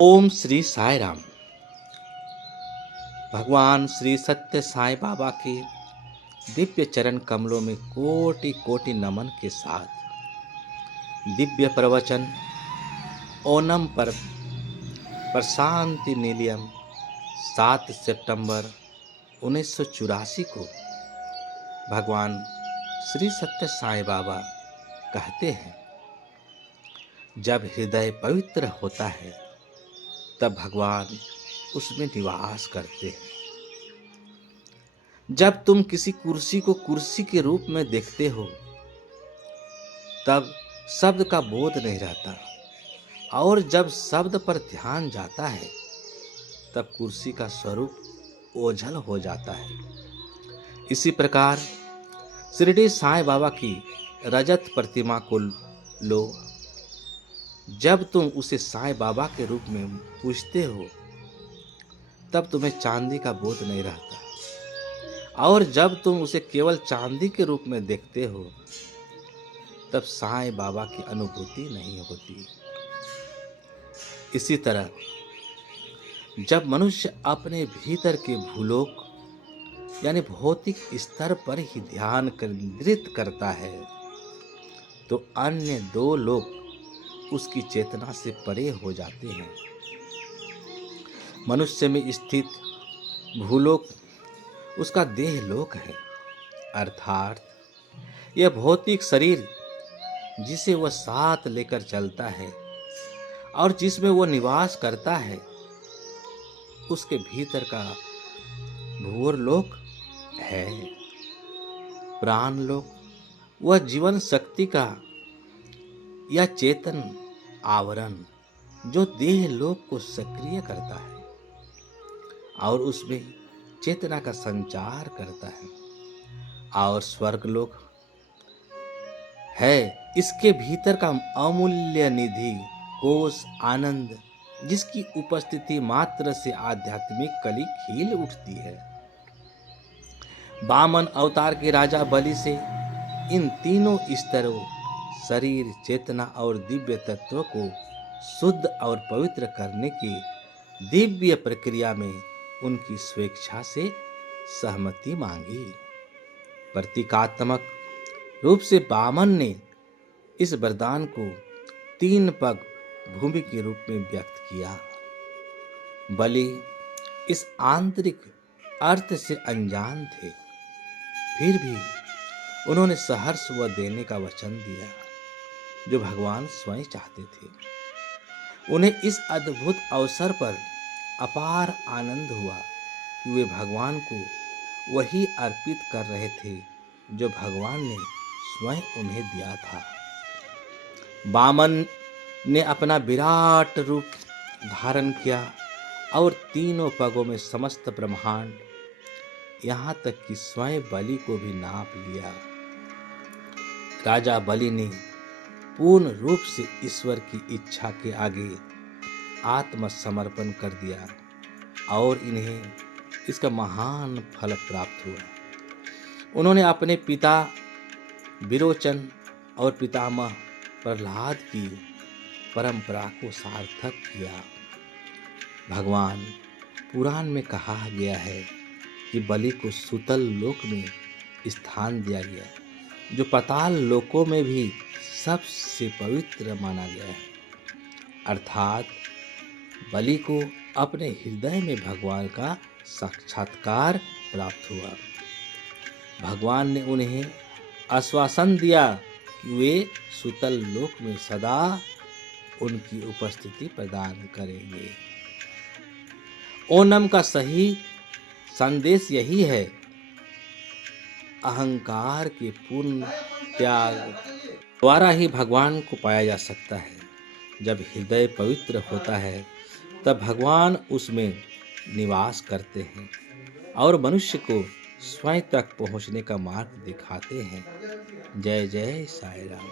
ओम श्री साई राम। भगवान श्री सत्य साईं बाबा के दिव्य चरण कमलों में कोटि कोटि नमन के साथ दिव्य प्रवचन ओनम पर प्रशांति निलयम 7 सितंबर 1984 को भगवान श्री सत्य साईं बाबा कहते हैं, जब हृदय पवित्र होता है तब भगवान उसमें निवास करते हैं। जब तुम किसी कुर्सी को कुर्सी के रूप में देखते हो तब शब्द का बोध नहीं रहता, और जब शब्द पर ध्यान जाता है तब कुर्सी का स्वरूप ओझल हो जाता है। इसी प्रकार शिरडी साईं बाबा की रजत प्रतिमा को लो। जब तुम उसे साईं बाबा के रूप में पूजते हो तब तुम्हें चांदी का बोध नहीं रहता, और जब तुम उसे केवल चांदी के रूप में देखते हो तब साईं बाबा की अनुभूति नहीं होती। इसी तरह जब मनुष्य अपने भीतर के भूलोक यानी भौतिक स्तर पर ही ध्यान केंद्रित करता है तो अन्य दो लोक उसकी चेतना से परे हो जाते हैं। मनुष्य में स्थित भूलोक उसका देह लोक है, अर्थात यह भौतिक शरीर जिसे वह साथ लेकर चलता है और जिसमें वह निवास करता है, उसके भीतर का भूर लोक है। प्राण लोक वह जीवन शक्ति का या चेतन आवरण जो देह लोक को सक्रिय करता है और उसमें चेतना का संचार करता है। और स्वर्ग लोक है इसके भीतर का अमूल्य निधि कोष आनंद, जिसकी उपस्थिति मात्र से आध्यात्मिक कली खिल उठती है। वामन अवतार के राजा बलि से इन तीनों स्तरों शरीर, चेतना और दिव्य तत्वों को शुद्ध और पवित्र करने की दिव्य प्रक्रिया में उनकी स्वेच्छा से सहमति मांगी। प्रतीकात्मक रूप से वामन ने इस वरदान को 3 पग भूमि के रूप में व्यक्त किया। बलि इस आंतरिक अर्थ से अनजान थे, फिर भी उन्होंने सहर्ष व देने का वचन दिया जो भगवान स्वयं चाहते थे। उन्हें इस अद्भुत अवसर पर अपार आनंद हुआ कि वे भगवान को वही अर्पित कर रहे थे जो भगवान ने स्वयं उन्हें दिया था। वामन ने अपना विराट रूप धारण किया और तीनों पगों में समस्त ब्रह्मांड, यहाँ तक कि स्वयं बलि को भी नाप लिया। राजा बलि ने पूर्ण रूप से ईश्वर की इच्छा के आगे आत्मसमर्पण कर दिया और इन्हें इसका महान फल प्राप्त हुआ। उन्होंने अपने पिता विरोचन और पितामह प्रहलाद की परंपरा को सार्थक किया। भगवान पुराण में कहा गया है कि बलि को सुतल लोक में स्थान दिया गया, जो पाताल लोकों में भी सबसे पवित्र माना गया है। अर्थात बलि को अपने हृदय में भगवान का साक्षात्कार प्राप्त हुआ। भगवान ने उन्हें आश्वासन दिया कि वे सुतल लोक में सदा उनकी उपस्थिति प्रदान करेंगे। ओणम का सही संदेश यही है, अहंकार के पूर्ण त्याग द्वारा ही भगवान को पाया जा सकता है। जब हृदय पवित्र होता है तब भगवान उसमें निवास करते हैं और मनुष्य को स्वयं तक पहुंचने का मार्ग दिखाते हैं। जय जय साईं राम।